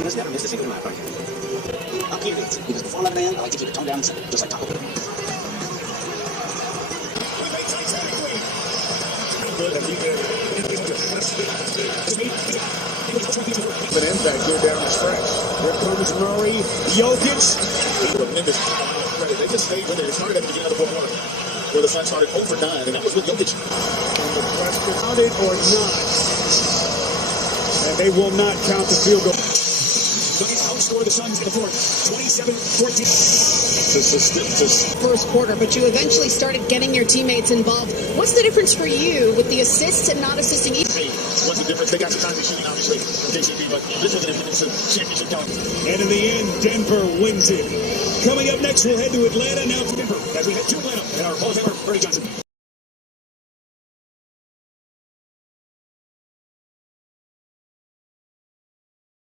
He has never missed a single of my podcast. I'll keep it. Because before 11 a.m., I like to keep it toned down and simple, just like Taco Bell. An impact here down the stretch. Here comes Murray. Jokic. They just stayed with it. It started at the beginning of the fourth quarter, where the Suns started 0 for 9, and that was with Jokic. And the question, count it or not. And they will not count the field goal. Nuggets outscored the Suns in the fourth, 27-14. First quarter, but you eventually started getting your teammates involved. What's the difference for you with the assists and not assisting either? What's the difference? They got some time to shooting, obviously, from KCP, but this was an championship caliber. And in the end, Denver wins it. Coming up next, we'll head to Atlanta. Now to Denver, As we head to Atlanta, and our Hall of Famer, Bernie Johnson.